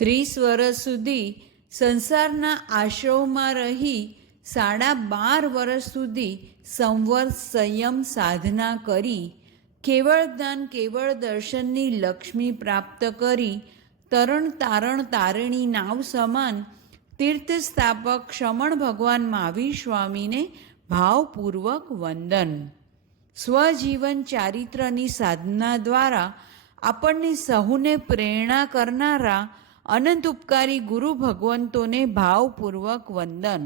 30 વર્ષ સુધી સંસારના આશ્રવમાં રહી 12.5 વર્ષ સુધી સંવર સંયમ સાધના કરી કેવળ જ્ઞાન કેવળ દર્શનની લક્ષ્મી પ્રાપ્ત કરી તરણ તારણ તારણી નાવ સમાન તીર્થ સ્થાપક ક્ષમણ ભગવાન મહાવીર સ્વામીને ભાવપૂર્વક વંદન. સ્વજીવન ચારિત્રની સાધના દ્વારા આપણને સહુને પ્રેરણા કરનારા અનંત ઉપકારી ગુરુ ભગવંતોને ભાવપૂર્વક વંદન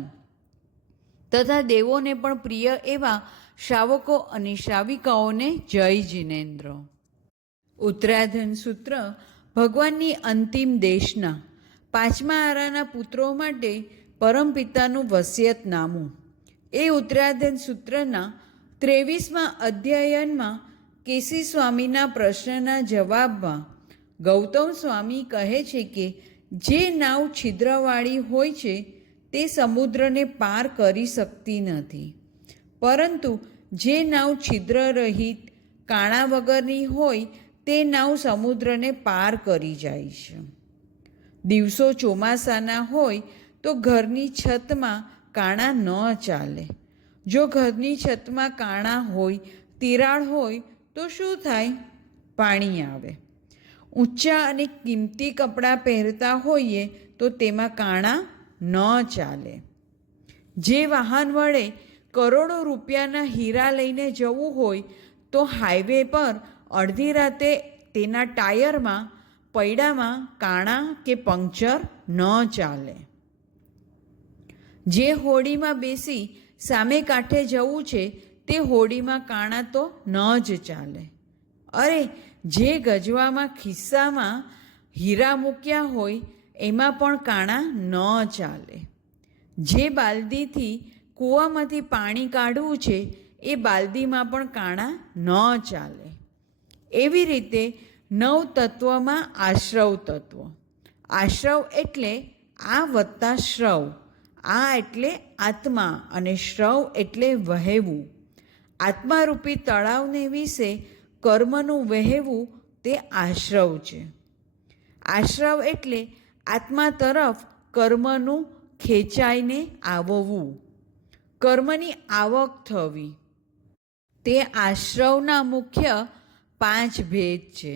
તથા દેવોને પણ પ્રિય એવા શ્રાવકો અને શ્રાવિકાઓને જય જિનેન્દ્ર. ઉત્તરાધન સૂત્ર ભગવાનની અંતિમ દેશના 5મા આરાના પુત્રો માટે પરમપિતાનું વસિયતનામું. એ ઉત્તરાધન સૂત્રના 23મા અધ્યયનમાં કેસી સ્વામીના પ્રશ્નના જવાબમાં ગૌતમ સ્વામી કહે છે કે જે નાવ છિદ્રવાળી હોય છે તે સમુદ્રને પાર કરી શકતી નથી, પરંતુ જે નાવ છિદ્ર રહિત કાણા વગરની હોય તે નાવ સમુદ્રને પાર કરી જાય છે. દિવસો ચોમાસાના હોય તો ઘરની છતમાં કાણા ન ચાલે. જો ઘરની છતમાં કાણા હોય, તિરાડ હોય તો શું થાય? પાણી આવે. ઊંચા અને કિંમતી કપડાં પહેરતા હોઈએ તો તેમાં કાણા ન ચાલે. જે વાહન વડે કરોડો રૂપિયાના હીરા લઈને જવું હોય તો હાઈવે પર અડધી રાતે તેના ટાયરમાં પૈડામાં કાણા કે પંક્ચર ન ચાલે. જે હોડીમાં બેસી સામે કાંઠે જવું છે તે હોડીમાં કાણા તો ન જ ચાલે. અરે, જે ગજવામાં ખિસ્સામાં હીરા મૂક્યા હોય એમાં પણ કાણા ન ચાલે. જે બાલદીથી કૂવામાંથી પાણી કાઢવું છે એ બાલદીમાં પણ કાણા ન ચાલે. એવી રીતે 9 તત્વમાં આશ્રવ તત્વ. આશ્રવ એટલે આ વત્તા શ્રવ, આ એટલે આત્મા અને શ્રવ એટલે વહેવું. આત્મારૂપી તળાવને વિશે કર્મનું વહેવું તે આશ્રવ છે. આશ્રવ એટલે આત્મા તરફ કર્મનું ખેંચાઈને આવવું, કર્મની આવક થવી. તે આશ્રવના મુખ્ય 5 ભેદ છે,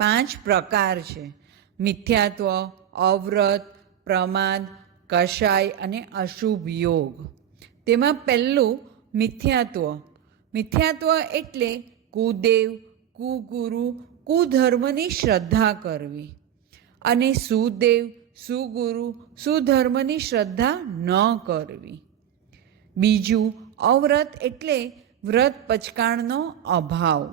5 પ્રકાર છે: મિથ્યાત્વ, અવ્રત, પ્રમાદ, કષાય અને અશુભ યોગ. તેમાં પહેલું મિથ્યાત્વ. મિથ્યાત્વ એટલે કુદેવ, કુગુરુ, કુધર્મની શ્રદ્ધા કરવી અને સુદેવ, સુગુરુ, સુધર્મની શ્રદ્ધા ન કરવી. બીજું અવ્રત એટલે વ્રત પચકાણનો અભાવ.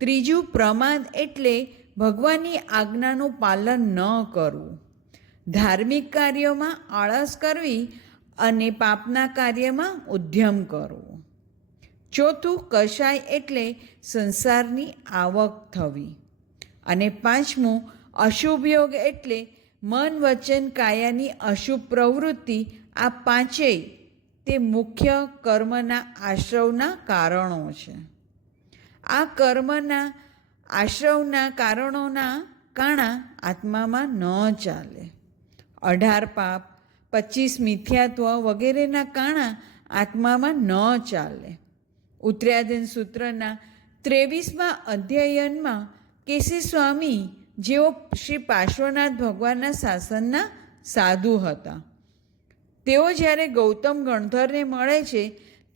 ત્રીજું પ્રમાદ એટલે ભગવાનની આજ્ઞાનું પાલન ન કરવું, ધાર્મિક કાર્યોમાં આળસ કરવી અને પાપના કાર્યમાં ઉદ્યમ કરવો. ચોથું કષાય એટલે સંસારની આવક થવી. અને પાંચમું અશુભ યોગ એટલે મન, વચન, કાયાની અશુભ પ્રવૃત્તિ. આ પાંચેય તે મુખ્ય કર્મના આશ્રવના કારણો છે. આ કર્મના આશ્રવના કારણોના કાણા આત્મામાં ન ચાલે. 18 પાપ, 25 મિથ્યાત્વ વગેરેના કાણા આત્મામાં ન ચાલે. ઉત્તરાધન સૂત્રના 23મા અધ્યયનમાં કેસી સ્વામી, જેઓ શ્રી પાર્શ્વનાથ ભગવાનના શાસનના સાધુ હતા, તેઓ જ્યારે ગૌતમ ગણધરને મળે છે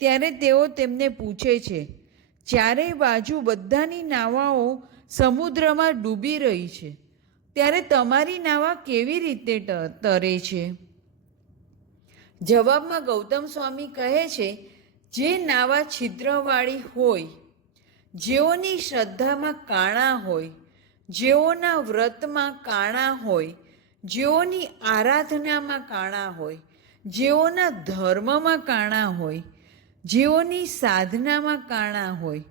ત્યારે તેઓ તેમને પૂછે છે, ચારે બાજુ બધાની નાવાઓ સમુદ્રમાં ડૂબી રહી છે, ત્યારે તમારી નાવા કેવી રીતે તરે છે? જવાબમાં ગૌતમ સ્વામી કહે છે, જે નાવા છિદ્રવાળી હોય, જેઓની શ્રદ્ધામાં કાણા હોય, જેઓના વ્રતમાં કાણા હોય, જેઓની આરાધનામાં કાણા હોય, જેઓના ધર્મમાં કાણા હોય, જેઓની સાધનામાં કાણા હોય,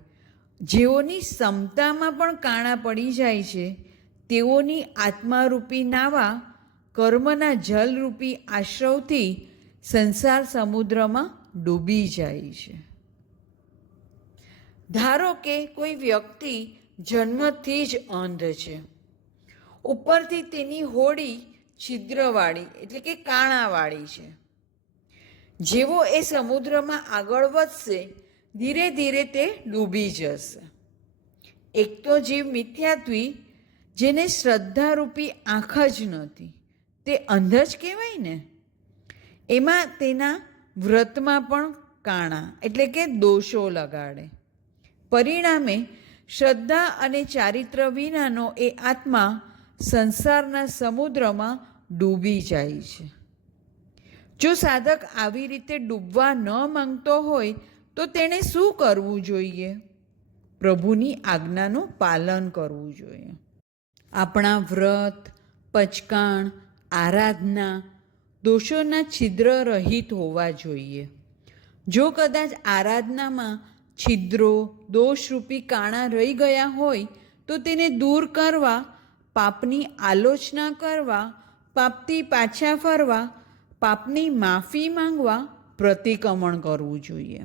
જેઓની ક્ષમતામાં પણ કાણા પડી જાય છે, તેઓની આત્મારૂપી નાવા કર્મના જલરૂપી આશ્રવથી સંસાર સમુદ્રમાં ડૂબી જાય છે. ધારો કે કોઈ વ્યક્તિ જન્મથી જ અંધ છે. ઉપરથી તેની હોડી છિદ્રવાળી એટલે કે કાણાવાળી છે. જેવો એ સમુદ્રમાં આગળ વધશે, ધીરે ધીરે તે ડૂબી જશે. એક તો જીવ મિથ્યાત્વી, જેને શ્રદ્ધારૂપી આંખ જ નથી, તે અંધ જ કહેવાય ને. એમાં તેના વ્રતમાં પણ કાણા એટલે કે દોષો લગાડે. પરિણામે શ્રદ્ધા અને ચારિત્ર વિનાનો એ આત્મા સંસારના સમુદ્રમાં ડૂબી જાય છે. જો સાધક આવી રીતે ડૂબવા ન માંગતો હોય તો તેણે શું કરવું જોઈએ? પ્રભુની આજ્ઞાનું પાલન કરવું જોઈએ. આપણા વ્રત, પચકાણ, આરાધના દોષોના છિદ્ર રહિત હોવા જોઈએ. જો કદાચ આરાધનામાં છિદ્રો, દોષરૂપી કાણા રહી ગયા હોય તો તેને દૂર કરવા, પાપની આલોચના કરવા, પાપથી પાછા ફરવા, પાપની માફી માંગવા પ્રતિક્રમણ કરવું જોઈએ.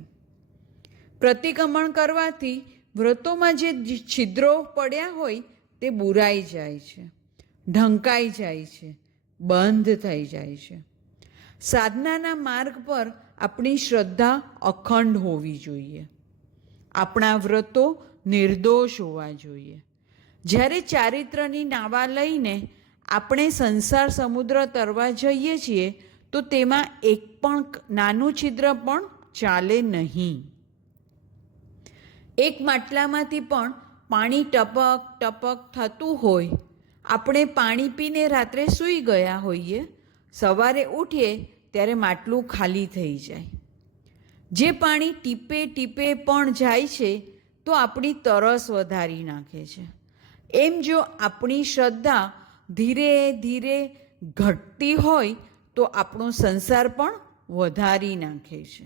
પ્રતિક્રમણ કરવાથી વ્રતોમાં જે છિદ્રો પડ્યા હોય તે બુરાઈ જાય છે, ઢંકાઈ જાય છે, બંધ થઈ જાય છે. સાધનાના માર્ગ પર આપણી શ્રદ્ધા અખંડ હોવી જોઈએ. આપણા વ્રતો નિર્દોષ હોવા જોઈએ. જ્યારે ચારિત્રની નાવા લઈને આપણે સંસાર સમુદ્ર તરવા જઈએ છીએ તો તેમાં એક પણ નાનું છિદ્ર પણ ચાલે નહીં. એક માટલામાંથી પણ પાણી ટપક ટપક થતું હોય, આપણે પાણી પીને રાત્રે સૂઈ ગયા હોઈએ, સવારે ઉઠીએ ત્યારે માટલું ખાલી થઈ જાય. જે પાણી ટીપે ટીપે પણ જાય છે તો આપણી તરસ વધારી નાખે છે. એમ જો આપણી શ્રદ્ધા ધીરે ધીરે ઘટતી હોય તો આપણો સંસાર પણ વધારી નાખે છે.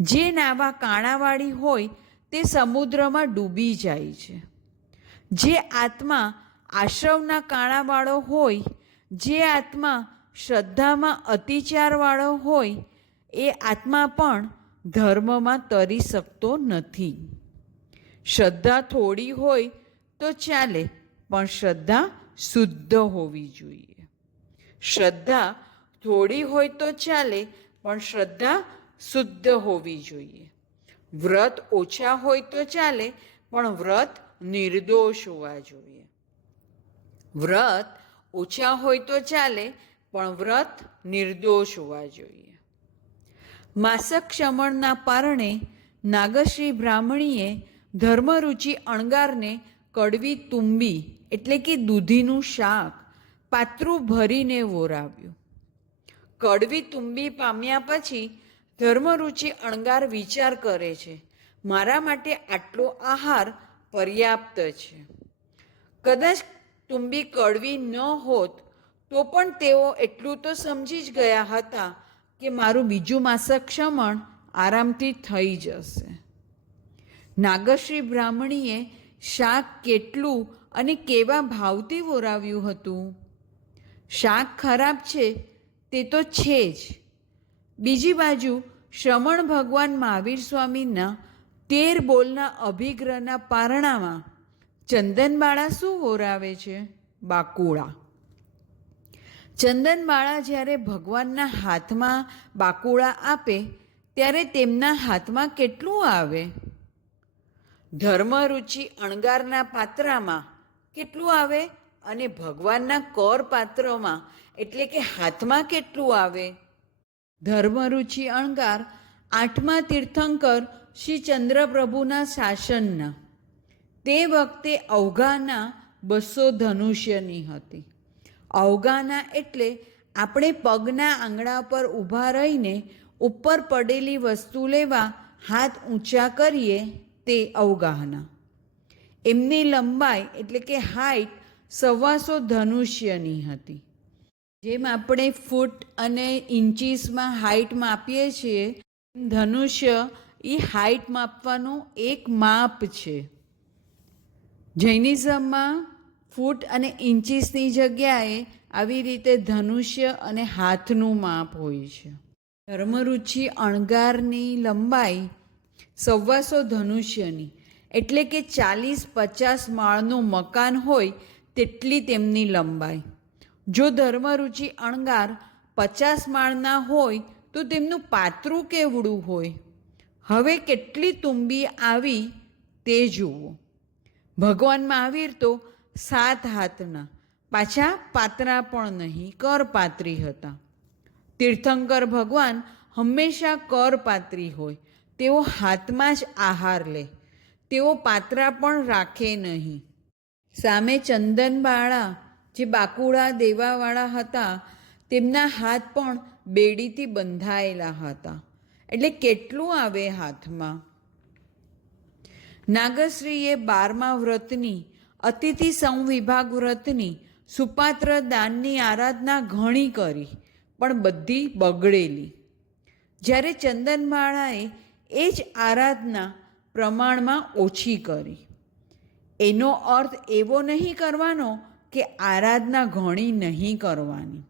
જે નાવા કાણાવાળી હોય તે સમુદ્રમાં ડૂબી જાય છે. જે આત્મા આશ્રવના કાણાવાળો હોય, જે આત્મા શ્રદ્ધામાં અતિચારવાળો હોય, એ આત્મા પણ ધર્મમાં તરી શકતો નથી. શ્રદ્ધા થોડી હોય તો ચાલે, પણ શ્રદ્ધા શુદ્ધ હોવી જોઈએ. શ્રદ્ધા થોડી હોય તો ચાલે, પણ શ્રદ્ધા શુદ્ધ હોવી જોઈએ. વ્રત ઓછા હોય તો ચાલે, પણ વ્રત નિર્દોષ હોવા જોઈએ. વ્રત ઓછા હોય તો ચાલે, પણ વ્રત નિર્દોષ હોવા જોઈએ. માસક ક્ષમણના પારણે નાગશ્રી બ્રાહ્મણીએ ધર્મરુચિ અણગારને કડવી તુંબી એટલે કે દૂધીનું શાક પાત્રું ભરીને વોરાવ્યું. કડવી તુંબી પામ્યા પછી ધર્મરુચિ અણગાર વિચાર કરે છે, મારા માટે આટલો આહાર પર્યાપ્ત છે. કદાચ તુંબી કડવી ન હોત તો પણ તેઓ એટલું તો સમજી જ ગયા હતા કે મારું બીજું માસક ક્ષમણ આરામથી થઈ જશે. નાગશ્રી બ્રાહ્મણીએ શાક કેટલું અને કેવા ભાવથી વોરાવ્યું હતું. શાક ખરાબ છે તે તો છે જ. બીજી બાજુ શ્રમણ ભગવાન મહાવીર સ્વામીના 13 બોલના અભિગ્રહના પારણામાં ચંદનબાળા શું વોરાવે છે? બાકુળા. ચંદનબાળા જ્યારે ભગવાનના હાથમાં બાકુળા આપે ત્યારે તેમના હાથમાં કેટલું આવે? ધર્મરુચિ અણગારના પાત્રમાં કેટલું આવે અને ભગવાનના કર પાત્રમાં એટલે કે હાથમાં કેટલું આવે? ધર્મરુચિ અણગાર 8મા તીર્થંકર શ્રી ચંદ્રપ્રભુના શાસનના. તે વખતે અવગાના 200 ધનુષ્યની હતી. અવગાના એટલે આપણે પગના આંગળા પર ઊભા રહીને ઉપર પડેલી વસ્તુ લેવા હાથ ઊંચા કરીએ તે અવગાહના. એમની લંબાઈ એટલે કે હાઈટ 125 ધનુષ્યની હતી. જેમ આપણે ફૂટ અને ઇન્ચીસમાં હાઈટ માપીએ છીએ, ધનુષ્ય એ હાઈટ માપવાનું એક માપ છે. જૈનિઝમમાં ફૂટ અને ઇન્ચીસની જગ્યાએ આવી રીતે ધનુષ્ય અને હાથનું માપ હોય છે. ધર્મરુચિ અણગારની લંબાઈ 125 ધનુષ્યની એટલે કે 40-50 માળનું મકાન હોય તેટલી તેમની લંબાઈ. જો ધર્મરુચિ અણગાર 50 માળના હોય તો તેમનું પાત્રું કેવડું હોય. હવે કેટલી તુંબી આવી તે જુઓ. ભગવાન મહાવીર તો 7 હાથના, પાછા પાત્રા પણ નહીં, કરપાત્રી હતા. તીર્થંકર ભગવાન હંમેશા કરપાત્રી હોય. તેઓ હાથમાં જ આહાર લે, તેઓ પાત્રા પણ રાખે નહીં. સામે ચંદનબાળા જે બાકુડા દેવાવાળા હતા, તેમના હાથ પણ બેડીથી બંધાયેલા હતા. એટલે કેટલું આવે હાથમાં. નાગશ્રીએ 12મા વ્રતની, અતિથિ સંવિભાગ વ્રતની, સુપાત્ર દાનની આરાધના ઘણી કરી, પણ બધી બગડેલી. જ્યારે ચંદનબાળાએ એ જ આરાધના પ્રમાણમાં ઓછી કરી. એનો અર્થ એવો નહીં કરવાનો કે આરાધના ઘણી નહીં કરવાની.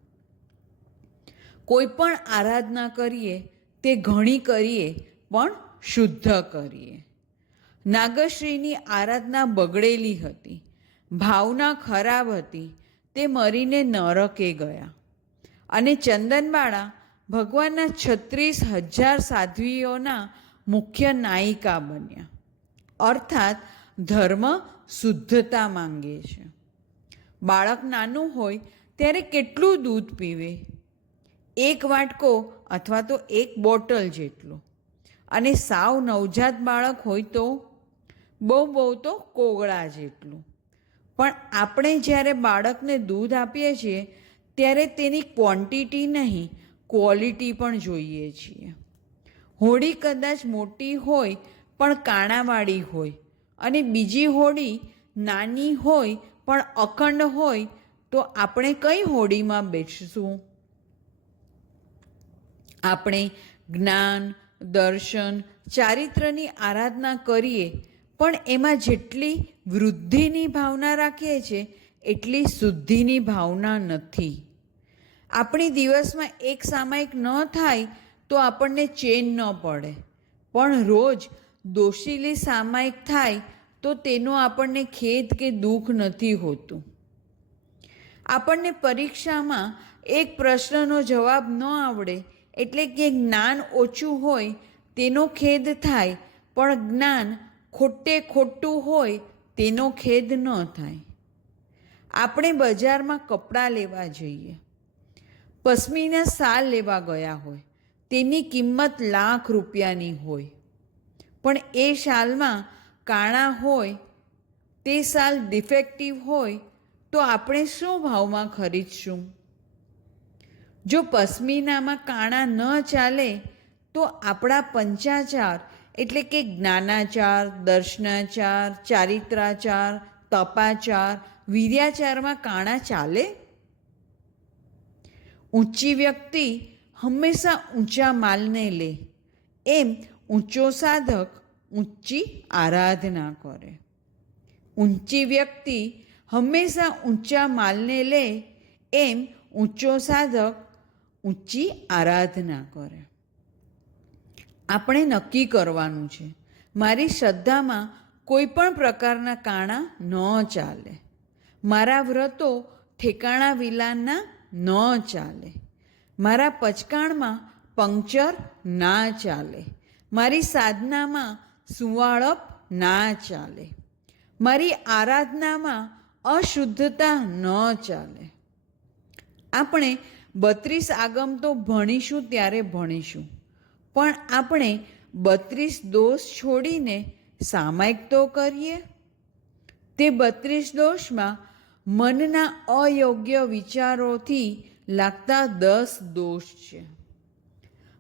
કોઈ પણ આરાધના કરીએ તે ઘણી કરીએ, પણ શુદ્ધ કરીએ. નાગશ્રીની આરાધના બગડેલી હતી, ભાવના ખરાબ હતી, તે મરીને નરકે ગયા. અને ચંદનબાળા ભગવાનના 36,000 સાધ્વીઓના મુખ્ય નાયિકા બન્યા. અર્થાત ધર્મ શુદ્ધતા માંગે છે. બાળક નાનું હોય ત્યારે કેટલું દૂધ પીવે? 1 વાટકો અથવા તો 1 બોટલ જેટલો. અને સાવ નવજાત બાળક હોય તો બહુ તો કોગળા જેટલું. પણ આપણે જ્યારે બાળકને દૂધ આપીએ છીએ ત્યારે તેની ક્વોન્ટિટી નહીં, ક્વોલિટી પણ જોઈએ છીએ. હોડી કદાચ મોટી હોય પણ કાણાવાળી હોય, અને બીજી હોડી નાની હોય પણ અખંડ હોય, તો આપણે કઈ હોડીમાં બેસશું? આપણે જ્ઞાન, દર્શન, ચારિત્રની આરાધના કરીએ, પણ એમાં જેટલી વૃદ્ધિની ભાવના રાખીએ છીએ એટલી શુદ્ધિની ભાવના નથી. આપણી દિવસમાં એક સામાયિક ન થાય તો આપણને ચેન ન પડે, પણ રોજ દોષીલી સામાયિક થાય તો તેનો આપણને ખેદ કે દુઃખ નથી હોતું. આપણને પરીક્ષામાં એક પ્રશ્નનો જવાબ ન આવડે એટલે કે જ્ઞાન ઓછું હોય તેનો ખેદ થાય, પણ જ્ઞાન ખોટું હોય તેનો ખેદ ન થાય. આપણે બજારમાં કપડાં લેવા જઈએ, પશ્મિના શાલ લેવા ગયા હોય, તેની કિંમત લાખ રૂપિયાની હોય, પણ એ શાલમાં કાણા હોય, તે શાલ ડિફેક્ટિવ હોય, તો આપણે શું ભાવમાં ખરીદશું? જો પશ્મિનામાં કાણા ન ચાલે તો આપણા પંચાચાર એટલે કે જ્ઞાનાચાર, દર્શનાચાર, ચારિત્રાચાર, તપાચાર, વીર્યાચારમાં કાણા ચાલે? ઊંચી વ્યક્તિ હંમેશા ઊંચા માલને લે, એમ ઊંચો સાધક ઊંચી આરાધના કરે. ઊંચી વ્યક્તિ હંમેશા ઊંચા માલને લે, એમ ઊંચો સાધક ઊંચી આરાધના કરે. આપણે નક્કી કરવાનું છે, મારી શ્રદ્ધામાં કોઈ પણ પ્રકારના કાણા ન ચાલે, મારા વ્રતો ઠેકાણા વિલાના ન ચાલે, મારા પચકાણમાં પંક્ચર ના ચાલે, મારી સાધનામાં સુંવાળપ ના ચાલે, મારી આરાધનામાં અશુદ્ધતા ન ચાલે. આપણે 32 આગમ તો ભણીશું ત્યારે ભણીશું, પણ આપણે 32 દોષ છોડીને સામાયિક તો કરીએ. તે 32 દોષમાં મનના અયોગ્ય વિચારોથી લાગતા 10 દોષ છે,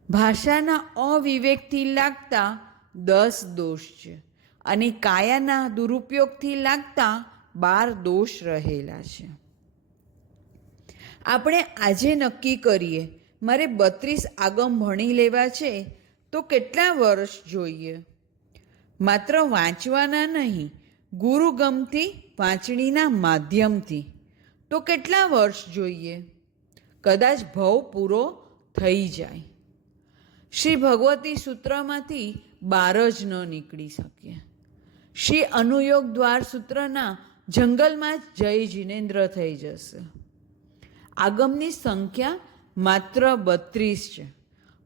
ભાષાના અવિવેકથી લાગતા 10 દોષ છે, અને કાયાના દુરુપયોગથી લાગતા 12 દોષ રહેલા છે. આપણે આજે નક્કી કરીએ મારે 32 આગમ ભણી લેવા છે તો કેટલા વર્ષ જોઈએ? માત્ર વાંચવાના નહીં, ગુરુગમથી વાંચણીના માધ્યમથી તો કેટલા વર્ષ જોઈએ? કદાચ ભવ પૂરો થઈ જાય. શ્રી ભગવતી સૂત્રમાંથી 12 જ ન નીકળી શકે. શ્રી અનુયોગ દ્વાર સૂત્રના જંગલમાં જ જય જિનેન્દ્ર થઈ જશે. આગમની સંખ્યા માત્ર 32 છે,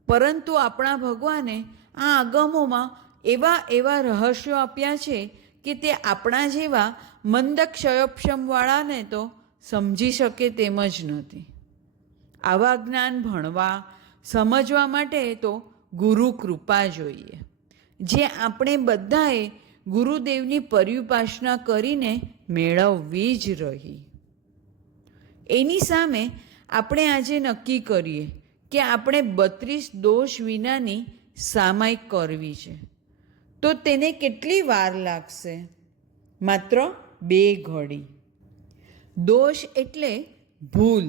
પરંતુ આપણા ભગવાને આ આગમોમાં એવા રહસ્યો આપ્યા છે કે તે આપણા જેવા મંદ ક્ષયક્ષમવાળાને તો સમજી શકે તેમ જ નથી. આવા જ્ઞાન ભણવા સમજવા માટે તો ગુરુ કૃપા જોઈએ, જે આપણે બધાએ ગુરુદેવની પર્યુપાસના કરીને મેળવવી જ રહી. એની સામે આપણે આજે નક્કી કરીએ કે આપણે 32 દોષ વિનાની સામાયિક કરવી છે, તો તેને કેટલી વાર લાગશે? માત્ર 2 ઘડી. દોષ એટલે ભૂલ,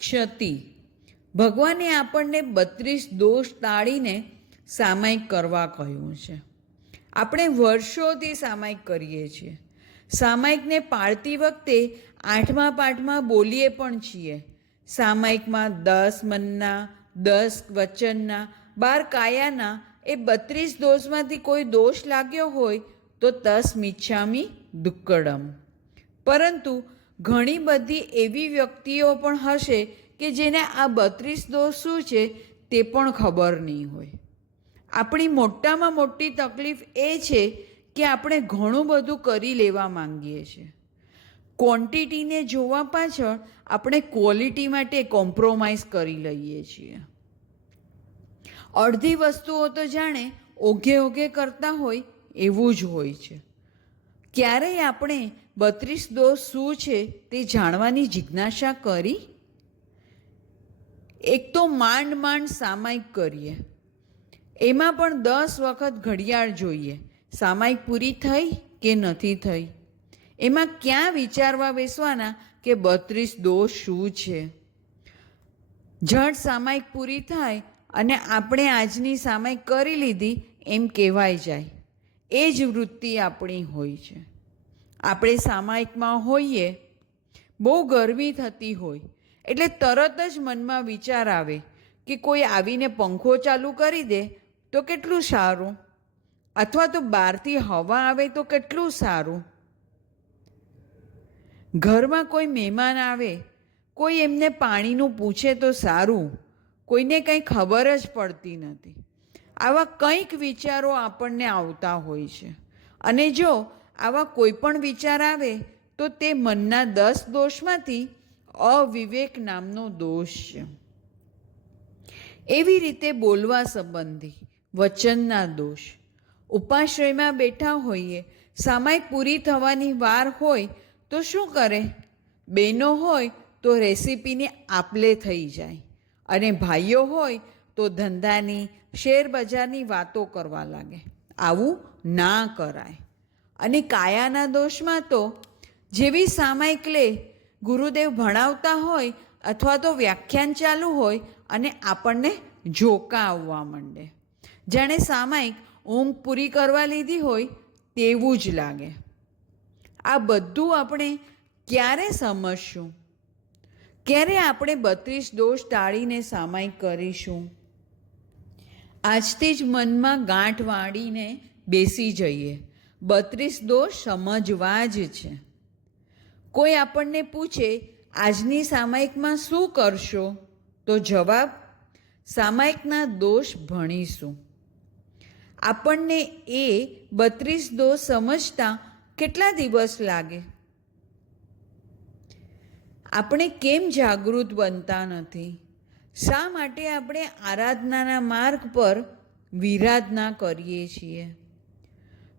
ક્ષતિ. ભગવાને આપણને 32 દોષ ટાળીને સામાયિક કરવા કહ્યું છે. આપણે વર્ષોથી સામાયિક કરીએ છીએ. સામાયિકને પાળતી વખતે 8મા પાઠમાં બોલીએ પણ છીએ. સામાયિકમાં 10 મનના, 10 વચનના, 12 કાયાના એ 32 દોષમાંથી કોઈ દોષ લાગ્યો હોય તો તસ મિચ્છામિ દુક્કડમ. પરંતુ ઘણી બધી એવી વ્યક્તિઓ પણ હશે કે જેને આ 32 દોષ શું છે તે પણ ખબર નહીં હોય. આપણી મોટામાં મોટી તકલીફ એ છે કે આપણે ઘણું બધું કરી લેવા માંગીએ છીએ. ક્વોન્ટિટીને જોવા પાછળ આપણે ક્વોલિટી માટે કોમ્પ્રોમાઇઝ કરી લઈએ છીએ. અડધી વસ્તુઓ તો જાણે ઓઘે કરતા હોય એવું જ હોય છે. ક્યારેય આપણે 32 દોષ શું છે તે જાણવાની જિજ્ઞાસા કરી? એક તો માંડ સામાયિક કરીએ, એમાં પણ 10 વખત ઘડિયાળ જોઈએ, સામાયિક પૂરી થઈ કે નથી થઈ. એમાં ક્યાં વિચારવા બેસવાના કે 32 દોષ શું છે? જડ સામાયિક પૂરી થાય અને આપણે આજની સામાયિક કરી લીધી એમ કહેવાય જાય. એ જ વૃત્તિ આપણી હોય છે. આપણે સામાયિકમાં હોઈએ, બહુ ગરમી થતી હોય એટલે તરત જ મનમાં વિચાર આવે કે કોઈ આવીને પંખો ચાલુ કરી દે તો કેટલું સારું, અથવા તો બહારથી હવા આવે તો કેટલું સારું. ઘરમાં કોઈ મહેમાન આવે, કોઈ એમને પાણીનું પૂછે તો સારું, કોઈને કંઈ ખબર જ પડતી નથી. આવા કંઈક વિચારો આપણને આવતા હોય છે. અને જો આવા કોઈ પણ વિચાર આવે તો તે મનના 10 દોષમાંથી અવિવેક નામનો દોષ છે. એવી રીતે બોલવા સંબંધી વચનના દોષ. ઉપાશ્રયમાં બેઠા હોઈએ, સામાયિક પૂરી થવાની વાર હોય તો શું કરે? બહેનો હોય તો રેસીપીની આપલે થઈ જાય, અને ભાઈઓ હોય તો ધંધાની, શેર બજારની વાતો કરવા લાગે. આવું ના કરાય. અને કાયાના દોષમાં તો જેવી સામાયિક લે, ગુરુદેવ ભણાવતા હોય અથવા તો વ્યાખ્યાન ચાલુ હોય અને આપણને ઝોકા આવવા માંડે, જાણે સામાયિક ઊંઘ પૂરી કરવા લીધી હોય તેવું જ લાગે. આ બધું આપણે ક્યારે સમજશું? ક્યારે આપણે 32 દોષ ટાળીને સામાયિક કરીશું? આજથી જ મનમાં ગાંઠ વાળીને બેસી જઈએ. 32 દોષ સમજવા જ છે. કોઈ આપણને પૂછે આજની સામાયિકમાં શું કરશો? તો જવાબ, સામાયિકના દોષ ભણીશું. આપણને એ 32 દોષ સમજતા કેટલા દિવસ લાગે? આપણે કેમ જાગૃત બનતા નથી? શા માટે આપણે આરાધનાના માર્ગ પર વિરાધના કરીએ છીએ?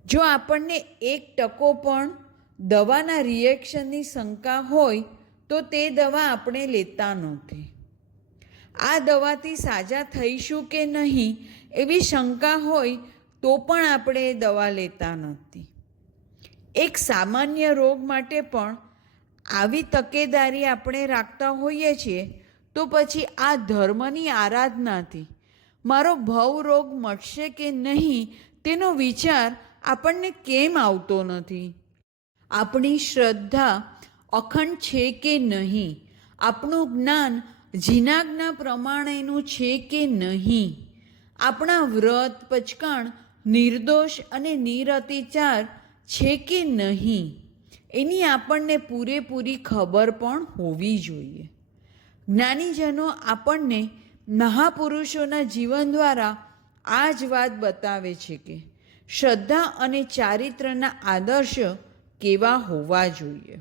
જો આપણને 1% પણ દવાના રિએક્શનની શંકા હોય તો તે દવા આપણે લેતા નથી. આ દવાથી સાજા થઈશું કે નહીં એવી શંકા હોય તો પણ આપણે એ દવા લેતા નથી. એક સામાન્ય રોગ માટે પણ આવી તકેદારી આપણે રાખતા હોઈએ છીએ, તો પછી આ ધર્મની આરાધનાથી મારો ભવ રોગ મટશે કે નહીં તેનો વિચાર આપણને કેમ આવતો નથી? આપણી શ્રદ્ધા અખંડ છે કે નહીં? આપણું જ્ઞાન જીનાજ્ઞા પ્રમાણેનું છે કે નહીં? આપણા વ્રત પચકાણ નિર્દોષ અને નિરતિચાર છે કે નહીં? એની આપણને પૂરેપૂરી ખબર પણ હોવી જોઈએ. જ્ઞાનીજનો આપણને મહાપુરુષોના જીવન દ્વારા આ જ વાત બતાવે છે કે શ્રદ્ધા અને ચારિત્રના આદર્શ કેવા હોવા જોઈએ.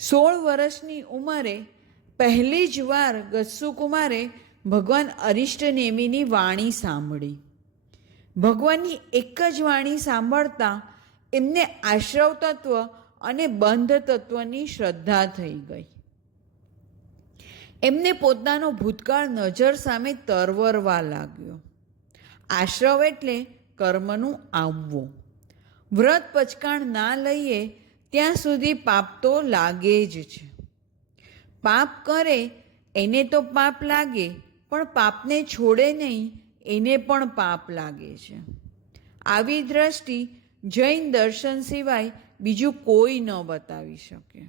16 વર્ષની ઉંમરે પહેલી જ વાર ગસ્સુકુમારે ભગવાન અરિષ્ટનેમિની વાણી સાંભળી. ભગવાનની એક જ વાણી સાંભળતા એમને આશ્રવ તત્વ અને બંધ તત્વની શ્રદ્ધા થઈ ગઈ. એમને પોતાનો ભૂતકાળ નજર સામે તરવરવા લાગ્યો. આશ્રવ એટલે કર્મનું આવવું. વ્રત પચકાણ ના લઈએ ત્યાં સુધી પાપ તો લાગે જ છે. પાપ કરે એને તો પાપ લાગે, પણ પાપને છોડે નહીં એને પણ પાપ લાગે છે. આવી દ્રષ્ટિ જૈન દર્શન સિવાય બીજું કોઈ ન બતાવી શકે.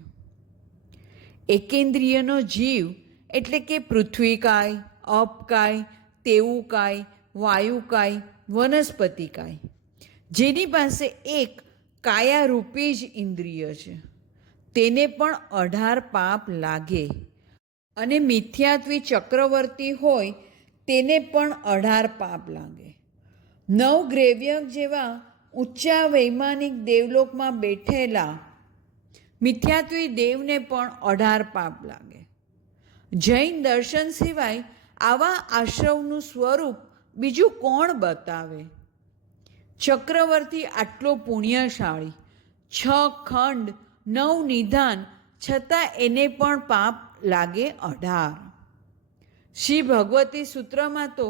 એકેન્દ્રિયનો જીવ એટલે કે પૃથ્વીકાય, અપકાય, તેવુકાય, વાયુકાય, વનસ્પતિકાય, જેની પાસે એક કાયારૂપી જ ઇન્દ્રિય છે, તેને પણ 18 પાપ લાગે. અને મિથ્યાત્વી ચક્રવર્તી હોય તેને પણ 18 પાપ લાગે. નવગ્રેવ્યક જેવા ઊંચા વૈમાનિક દેવલોકમાં બેઠેલા મિથ્યાત્વી દેવને પણ 18 પાપ લાગે. જૈન દર્શન સિવાય આવા આશ્રવનું સ્વરૂપ બીજું કોણ બતાવે? ચક્રવર્તી આટલો પુણ્યશાળી, 6 ખંડ 9 નિધાન, છતાં એને પણ પાપ લાગે 18. શ્રી ભગવતી સૂત્રમાં તો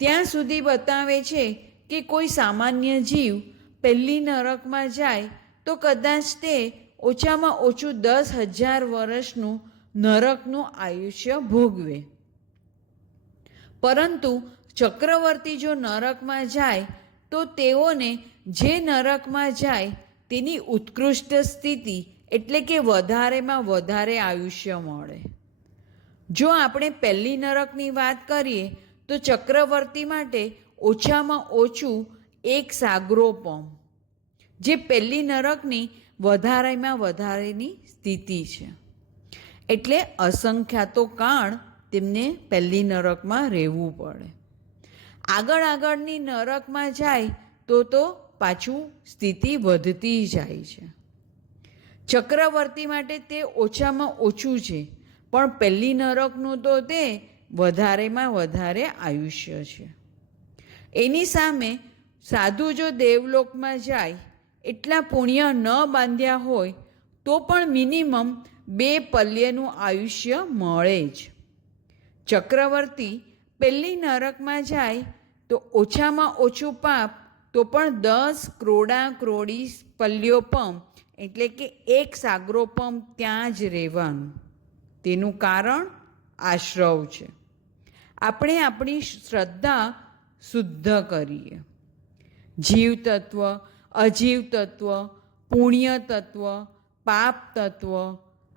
ત્યાં સુધી બતાવે છે કે કોઈ સામાન્ય જીવ પહેલી નરકમાં જાય તો કદાચ તે ઓછામાં ઓછું 10,000 વર્ષનું નરકનું આયુષ્ય ભોગવે. પરંતુ ચક્રવર્તી જો નરકમાં જાય તો તેઓને જે નરકમાં જાય તેની ઉત્કૃષ્ટ સ્થિતિ એટલે કે વધારેમાં વધારે આયુષ્ય મળે. જો આપણે પહેલી નરકની વાત કરીએ તો ચક્રવર્તી માટે ઓછામાં ઓછું 1 સાગરોપમ, જે પહેલી નરકની વધારેમાં વધારેની સ્થિતિ છે. એટલે અસંખ્યાતો કાળ તેમને પહેલી નરકમાં રહેવું પડે. આગળની નરકમાં જાય તો પાછું સ્થિતિ વધતી જાય છે. ચક્રવર્તી માટે તે ઓછામાં ઓછું છે, પણ પહેલી નરકનું તો તે વધારેમાં વધારે આયુષ્ય છે. એની સામે સાધુ જો દેવલોકમાં જાય એટલા પુણ્ય ન બાંધ્યા હોય તો પણ મિનિમમ 2 પલ્યનું આયુષ્ય મળે જ. ચક્રવર્તી પહેલી નરકમાં જાય તો ઓછામાં ઓછું પાપ તો પણ 10 ક્રોડી પલ્યોપમ એટલે કે 1 સાગરોપમ ત્યાં જ રહેવાનું. તેનું કારણ આશ્રવ છે. આપણે આપણી શ્રદ્ધા શુદ્ધ કરીએ. જીવ તત્વ, અજીવ તત્વ, પુણ્ય તત્વ, પાપ તત્વ,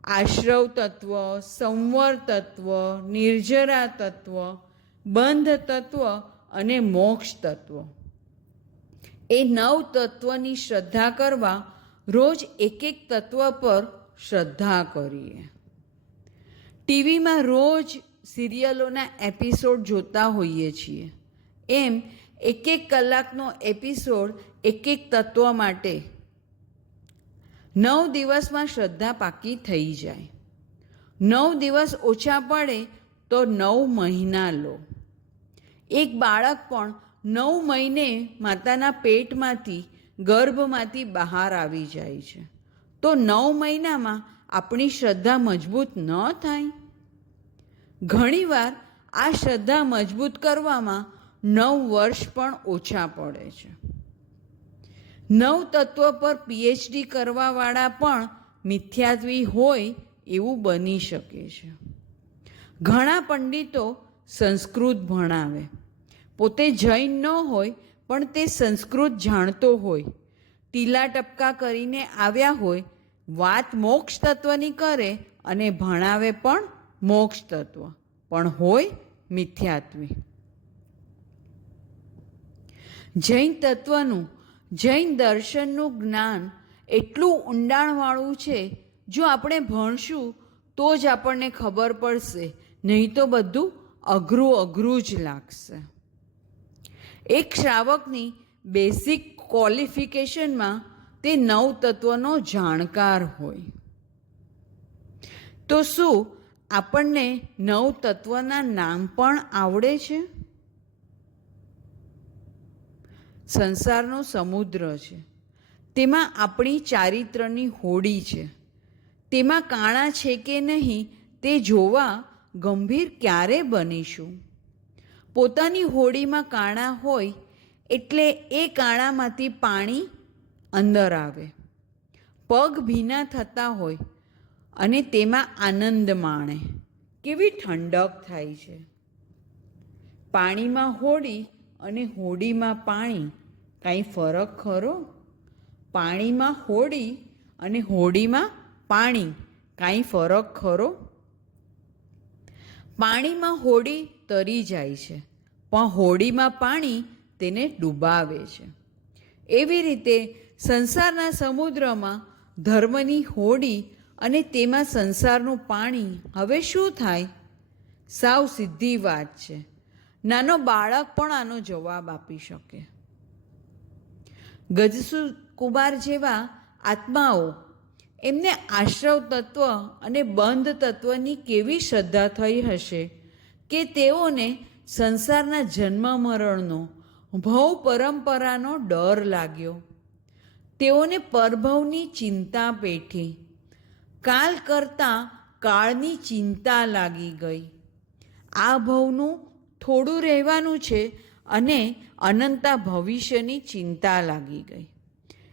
આશ્રવ તત્વ, સંવર તત્વ, નિર્જરા તત્વ, બંધ તત્વ અને મોક્ષ તત્વ, એ 9 તત્વની શ્રદ્ધા કરવા રોજ એક તત્વ પર શ્રદ્ધા કરીએ. ટીવીમાં રોજ સિરિયલોના એપિસોડ જોતા હોઈએ છીએ, એમ 1 કલાકનો એપિસોડ એક તત્વ માટે 9 દિવસમાં શ્રદ્ધા પાકી થઈ જાય. 9 દિવસ ઓછા પડે તો 9 મહિના લો. એક બાળક પણ 9 મહિને માતાના પેટમાંથી, ગર્ભમાંથી બહાર આવી જાય છે, તો 9 મહિનામાં આપણી શ્રદ્ધા મજબૂત ન થાય? ઘણીવાર આ શ્રદ્ધા મજબૂત કરવામાં 9 વર્ષ પણ ઓછા પડે છે. 9 તત્વ પર PhD કરવાવાળા પણ મિથ્યાત્વી હોય એવું બની શકે છે. ઘણા પંડિતો સંસ્કૃત ભણાવે, પોતે જૈન ન હોય પણ તે સંસ્કૃત જાણતો હોય, ટીલા ટપકા કરીને આવ્યા હોય, વાત મોક્ષ તત્વની કરે અને ભણાવે પણ મોક્ષ તત્વ, પણ હોય મિથ્યાત્વી. જૈન તત્વનું, જૈન દર્શનનું જ્ઞાન એટલું ઊંડાણવાળું છે, જો આપણે ભણશું તો જ આપણને ખબર પડશે, નહીં તો બધું અઘરું અઘરું જ લાગશે. એક શ્રાવકની બેઝિક ક્વોલિફિકેશનમાં તે 9 તત્વનો જાણકાર હોય. તો શું આપણને 9 તત્વના નામ પણ આવડે છે? સંસારનો સમુદ્ર છે, તેમાં આપણી ચારિત્રની હોડી છે. તેમાં કાણા છે કે નહીં તે જોવા ગંભીર ક્યારે બનીશું? પોતાની હોડીમાં કાણા હોય એટલે એ કાણામાંથી પાણી અંદર આવે, પગ ભીના થતા હોય અને તેમાં આનંદ માણે. કેવી ઠંડક થાય છે! પાણીમાં હોડી અને હોડીમાં પાણી, કાંઈ ફરક ખરો? પાણીમાં હોડી અને હોડીમાં પાણી, કાંઈ ફરક ખરો? પાણીમાં હોડી તરી જાય છે, પણ હોડીમાં પાણી તેને ડૂબાવે છે. એવી રીતે સંસારના સમુદ્રમાં ધર્મની હોડી અને તેમાં સંસારનું પાણી, હવે શું થાય? સાવ સીધી વાત છે. નાનો બાળક પણ આનો જવાબ આપી શકે. ગજસુ કુમાર જેવા આત્માઓ, એમને આશ્રવ તત્વ અને બંધ તત્વની કેવી શ્રદ્ધા થઈ હશે કે તેઓને સંસારના જન્મ મરણનો, ભવ પરંપરાનો ડર લાગ્યો. તેઓને પરભવની ચિંતા પેઠી, કાલ કરતાં કાળની ચિંતા લાગી ગઈ. આ ભવનું થોડું રહેવાનું છે અને અનંતા ભવિષ્યની ચિંતા લાગી ગઈ.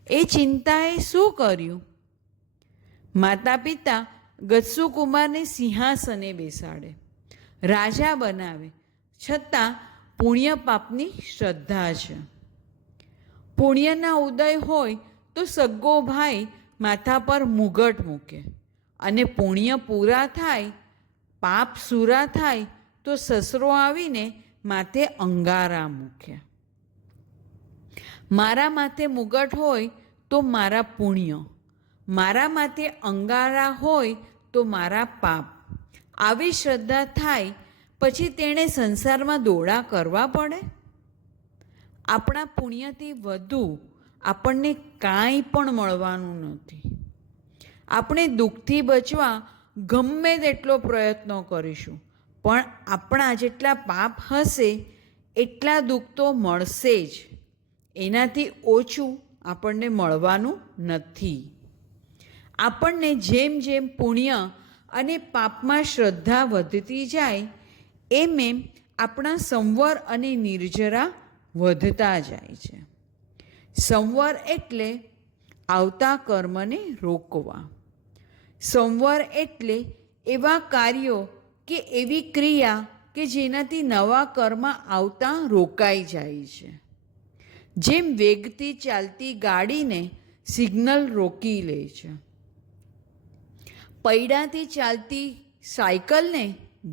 એ ચિંતાએ શું કર્યું? માતા પિતા ગજસુકુમારને સિંહાસને બેસાડે, રાજા બનાવે, છતાં પુણ્ય પાપની શ્રદ્ધા છે. પુણ્યના ઉદય હોય તો સગ્ગો ભાઈ માથા પર મુગટ મૂકે, અને પુણ્ય પૂરા થાય, પાપ સુરા થાય તો સસરો આવીને માથે અંગારા મૂકે. મારા માથે મુગટ હોય તો મારા પુણ્ય, મારા માથે અંગારા હોય તો મારા પાપ. આવી શ્રદ્ધા થાય પછી તેણે સંસારમાં દોડા કરવા પડે? આપણા પુણ્યથી વધુ આપણને કાંઈ પણ મળવાનું નથી. આપણે દુઃખથી બચવા ગમે તેટલો પ્રયત્નો કરીશું, પણ આપણા જેટલા પાપ હશે એટલા દુઃખ તો મળશે જ. એનાથી ઓછું આપણને મળવાનું નથી. આપણને જેમ જેમ પુણ્ય અને પાપમાં શ્રદ્ધા વધતી જાય એમ એમ આપણા સંવર અને નિર્જરા વધતા જાય છે. સંવર એટલે આવતા કર્મને રોકવા. સંવર એટલે એવા કાર્યો કે એવી ક્રિયા કે જેનાથી નવા કર્મ આવતા રોકાઈ જાય છે. જેમ વેગથી ચાલતી ગાડીને સિગ્નલ રોકી લે છે, પૈડાથી ચાલતી સાયકલને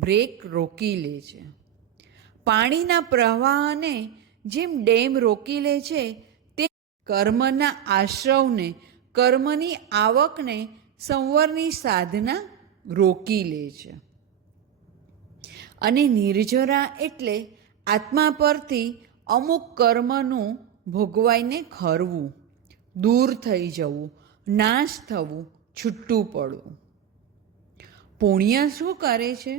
બ્રેક રોકી લે છે, પાણીના પ્રવાહને જેમ ડેમ રોકી લે છે, તે કર્મના આશ્રવને, કર્મની આવકને સંવરની સાધના રોકી લે છે. અને નિર્જરા એટલે આત્મા પરથી અમુક કર્મનું ભોગવાઈને ખરવું, દૂર થઈ જવું, નાશ થવું, છૂટું પડવું. પુણ્ય શું કરે છે?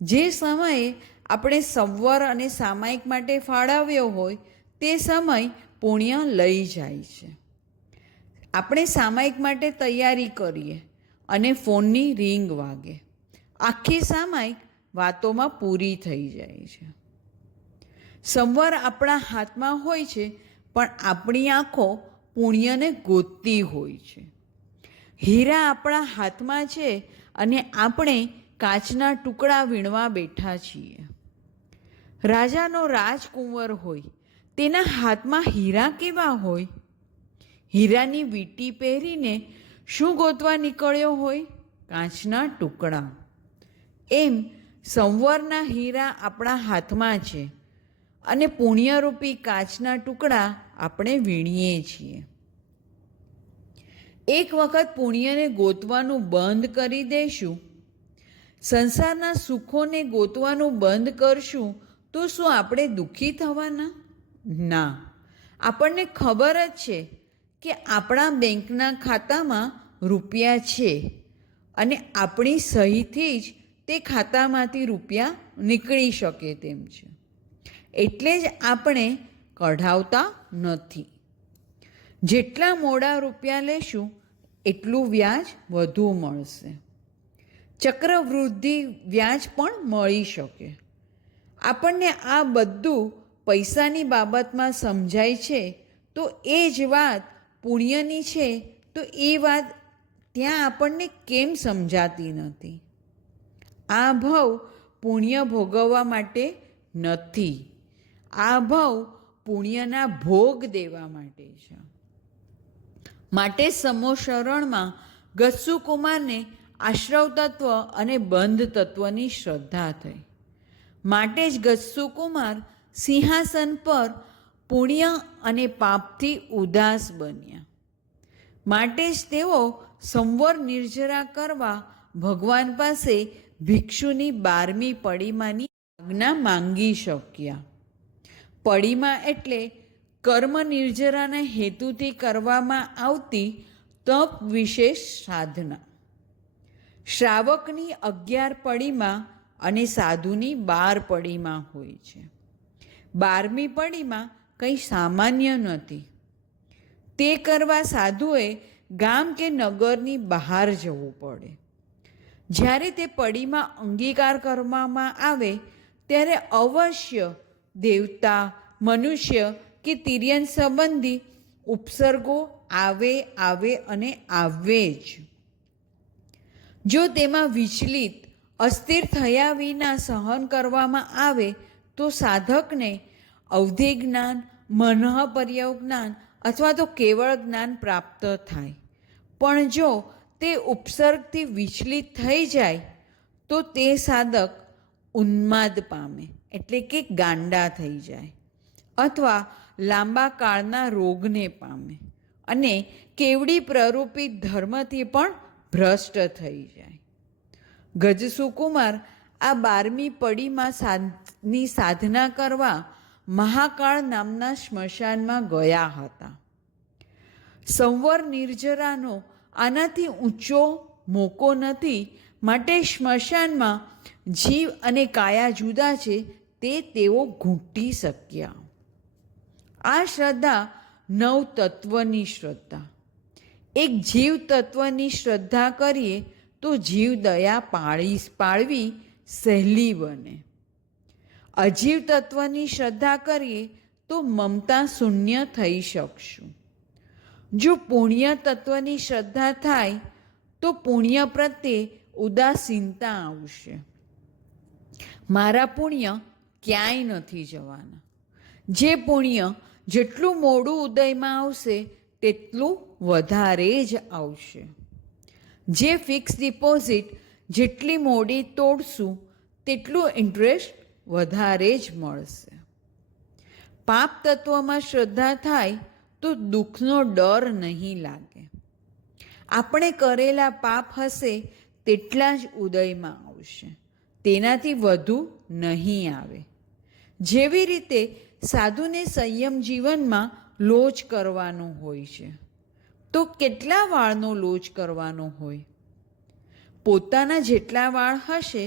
જે સમયે આપણે સંવર અને સામાયિક માટે ફાળવ્યો હોય તે સમય પુણ્ય લઈ જાય છે. આપણે સામાયિક માટે તૈયારી કરીએ અને ફોનની રિંગ વાગે, આખી સામાયિક વાતોમાં પૂરી થઈ જાય છે. સંવર આપણા હાથમાં હોય છે, પણ આપણી આંખો પુણ્યને ગોતતી હોય છે. હીરા આપણા હાથમાં છે અને આપણે કાચના ટુકડા વીણવા બેઠા છીએ. રાજાનો રાજકુંવર હોય, તેના હાથમાં હીરા કેવા હોય? હીરાની વીંટી પહેરીને શું ગોતવા નીકળ્યો હોય? કાચના ટુકડા. એમ સંવરના હીરા આપણા હાથમાં છે અને પુણ્યરૂપી કાચના ટુકડા આપણે વીણીએ છીએ. એક વખત પુણ્યને ગોતવાનું બંધ કરી દઈશું સંસારના સુખોને ગોતવાનું બંધ કરશું તો શું આપણે દુઃખી થવાના? ના. આપણને ખબર જ છે કે આપણા બેંકના ખાતામાં રૂપિયા છે અને આપણી સહીથી જ તે ખાતામાંથી રૂપિયા નીકળી શકે તેમ છે. એટલે જ આપણે કઢાવતા નથી. જેટલા મોડા રૂપિયા લેશું એટલું વ્યાજ વધુ મળશે. ચક્રવૃદ્ધિ વ્યાજ પણ મળી શકે. આપણને આ બધું પૈસાની બાબતમાં સમજાય છે તો એ જ વાત પુણ્યની છે તો એ વાત ત્યાં આપણને કેમ સમજાતી નથી? આ ભાવ પુણ્ય ભોગવવા માટે નથી. આ ભાવ પુણ્યના ભોગ દેવા માટે છે. માટે સમોશરણમાં ગસ્સુકુમારને આશ્રવ તત્વ અને બંધ તત્વની શ્રદ્ધા થઈ. માટે જ ગસ્સુકુમાર સિંહાસન પર પુણ્ય અને પાપથી ઉદાસ બન્યા. માટે જ તેઓ સંવર નિર્જરા કરવા ભગવાન પાસે ભિક્ષુની 12મી પડીમાની આજ્ઞા માંગી શક્યા. પડીમા એટલે કર્મ નિર્જરાના હેતુથી કરવામાં આવતી તપ વિશેષ સાધના. શ્રાવકની 11 પડીમા અને સાધુની 12 પડીમા હોય છે. 12મી પડીમા કંઈ સામાન્ય નથી. તે કરવા સાધુએ ગામ કે નગરની બહાર જવું પડે. જ્યારે તે પડીમા અંગીકાર કરવામાં આવે ત્યારે અવશ્ય દેવતા, મનુષ્ય કે તિર્યન સંબંધી ઉપસર્ગો આવે અને આવે જ. જો તેમાં વિચલિત અસ્થિર થયા વિના સહન કરવામાં આવે તો સાધકને અવધિ જ્ઞાન, મનઃપર્યવ જ્ઞાન અથવા તો કેવળ જ્ઞાન પ્રાપ્ત થાય. પણ જો તે ઉપસર્ગથી વિચલિત થઈ જાય તો તે સાધક ઉન્માદ પામે એટલે કે ગાંડા થઈ જાય અથવા લાંબા કાળના રોગને પામે અને કેવડી પ્રરૂપિત ધર્મથી પણ ભ્રષ્ટ થઈ જાય. ગજસુકુમાર આ 12મી પડીમાં સાધના કરવા મહાકાળ નામના સ્મશાનમાં ગયા હતા. સંવર નિર્જરાનો આનાથી ઊંચો મોકો નથી. માટે સ્મશાનમાં જીવ અને કાયા જુદા છે તે તેઓ ઘૂંટી શક્યા. આ શ્રદ્ધા 9 તત્વની શ્રદ્ધા. એક જીવ તત્વની શ્રદ્ધા કરીએ તો જીવ દયા પાળવી સહેલી બને. અજીવ તત્વની શ્રદ્ધા કરીએ તો મમતા શૂન્ય થઈ શકશું. જો પુણ્ય તત્વની શ્રદ્ધા થાય તો પુણ્ય પ્રત્યે ઉદાસીનતા આવશે. મારા પુણ્ય ક્યાંય નથી જવાના. જે પુણ્ય જેટલું મોડું ઉદયમાં આવશે તેટલું વધારે જ આવશે. જે ફિક્સ ડિપોઝિટ જેટલી મોડી તોડશું તેટલું ઇન્ટરેસ્ટ વધારે જ મળશે. પાપ તત્વમાં શ્રદ્ધા થાય તો દુઃખનો ડર નહીં લાગે. આપણે કરેલા પાપ હશે તેટલા જ ઉદયમાં આવશે, તેનાથી વધુ નહીં આવે. જેવી રીતે સાધુને સંયમ જીવનમાં લોચ કરવાનો હોય છે તો કેટલા વાળનો લોચ કરવાનો હોય? પોતાના જેટલા વાળ હશે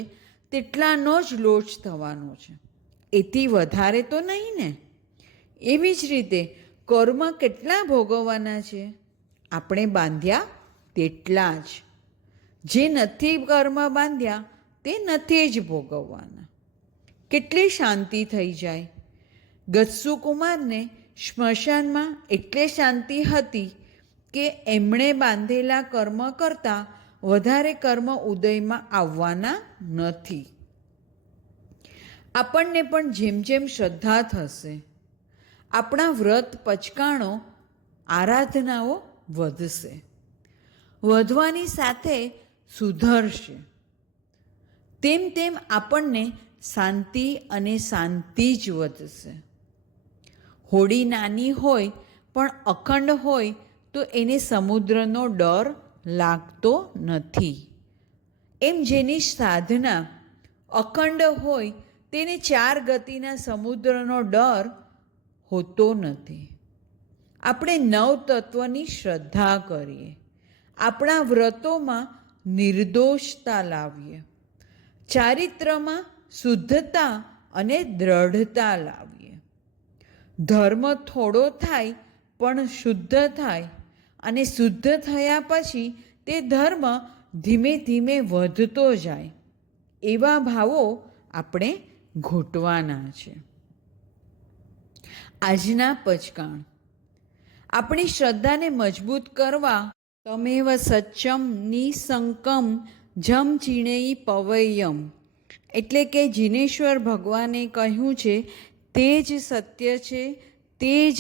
તેટલાનો જ લોચ થવાનો છે, એથી વધારે તો નહીં ને. એવી જ રીતે કર્મ કેટલા ભોગવવાના છે? આપણે બાંધ્યા તેટલા જ. જે નથી કર્મ બાંધ્યા તે નથી જ ભોગવવાના. કેટલી શાંતિ થઈ જાય. ગસ્સુકુમારને સ્મશાનમાં એટલે શાંતિ હતી કે એમણે બાંધેલા કર્મ કરતાં વધારે કર્મ ઉદયમાં આવવાના નથી. આપણને પણ જેમ જેમ શ્રદ્ધા થશે આપણા વ્રત પચકાણો આરાધનાઓ વધશે. વધવાની સાથે સુધરશે. તેમ તેમ આપણને શાંતિ અને શાંતિ જ વધશે. હોડી નાની હોય પણ અખંડ હોય તો એને સમુદ્રનો ડર લાગતો નથી. એમ જેની સાધના અખંડ હોય તેને 4 ગતિના સમુદ્રનો ડર હોતો નથી. આપણે 9 તત્વની શ્રદ્ધા કરીએ, આપણા વ્રતોમાં નિર્દોષતા લાવીએ, ચારિત્રમાં શુદ્ધતા અને દ્રઢતા લાવીએ. ધર્મ થોડો થાય પણ શુદ્ધ થાય, અને શુદ્ધ થયા પછી તે ધર્મ ધીમે ધીમે વધતો જાય, એવા ભાવો આપણે ઘૂંટવાના છે. આજના પચકાણ. આપણી શ્રદ્ધાને મજબૂત કરવા તમેવ સચ્ચમ નિસંકમ જમ ચીણેય પવયમ, એટલે કે જીનેશ્વર ભગવાને કહ્યું છે તે જ સત્ય છે, તે જ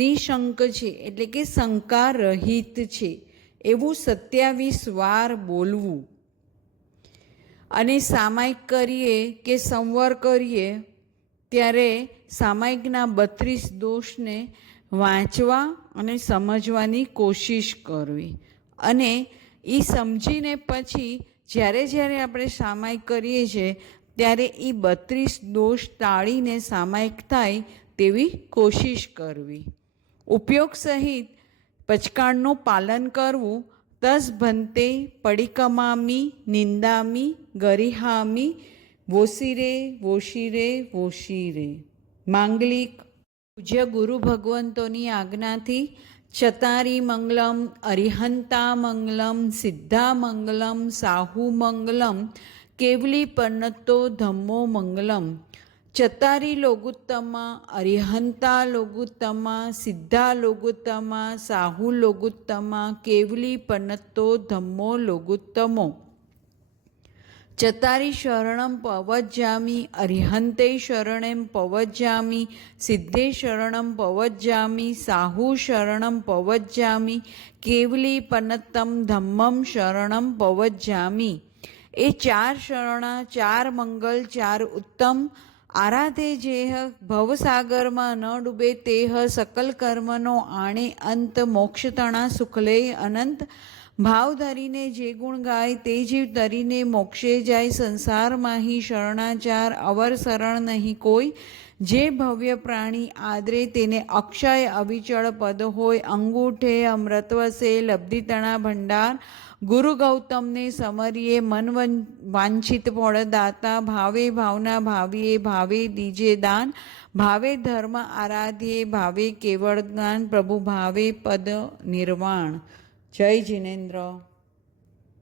નિશંક છે, એટલે કે શંકા રહિત છે, એવું 27 વાર બોલવું. અને સામાયિક કરીએ કે સંવર કરીએ ત્યારે સામાયિકના 32 દોષને વાંચવા અને સમજવાની કોશિશ કરવી. અને એ સમજીને પછી જ્યારે જ્યારે આપણે સામાયિક કરીએ છીએ ત્યારે એ 32 દોષ ટાળીને સામાયિક થાય તેવી કોશિશ કરવી. ઉપયોગ સહિત પચકાણનું પાલન કરવું. તસ ભંતે પડિકમામી નિંદામી ગરિહામી વોશિરે વોશિરે વોશિરે. માંગલિક પૂજ્ય ગુરુ ભગવંતોની આજ્ઞાથી ચતારી મંગલમ, અરિહંતા મંગલમ, સિદ્ધા મંગલમ, સાહુ મંગલમ, કેવલી પન્નતો ધમ્મો મંગલમ. ચતારી લોગુત્તમા, અરિહંતા લોગુત્તમા, સિદ્ધા લોગુત્તમા, સાહુ લોગુત્તમા, કેવલી પન્નતો ધમ્મો લોગુત્તમો. ચતારી શરણમ પવજ્જામિ, અરિહંતે શરણમ પવજ્જામિ, સિદ્ધે શરણમ પવજ્જામિ, સાહુ શરણમ પવજ્જામિ, કેવલી પન્નતમ ધમ્મમ શરણમ પવજ્જામિ. એ 4 શરણા, 4 મંગલ, 4 ઉત્તમ. આરાધે જેહ ભવસાગરમાં ન ડૂબે તેહ, સકલ કર્મનો આણે અંત, મોક્ષ તણા સુખલે અનંત. ભાવ ધરીને જે ગુણ ગાય તે જીવ તરીને મોક્ષે જાય, સંસારમાં હી શરણાચાર અવર શરણ નહીં કોઈ. જે ભવ્ય પ્રાણી આદરે તેને અક્ષય અવિચળ પદ હોય, અંગૂઠે અમૃતવસે લબ્ધિતણા ભંડાર. ગુરુ ગૌતમને સમરીએ મન વાંછિત ફળ દાતા, ભાવે ભાવના ભાવીએ ભાવે દીજે દાન. ભાવે ધર્મ આરાધ્યે ભાવે કેવળ જ્ઞાન, પ્રભુ ભાવે પદ નિર્વાણ. જય જિનેન્દ્ર.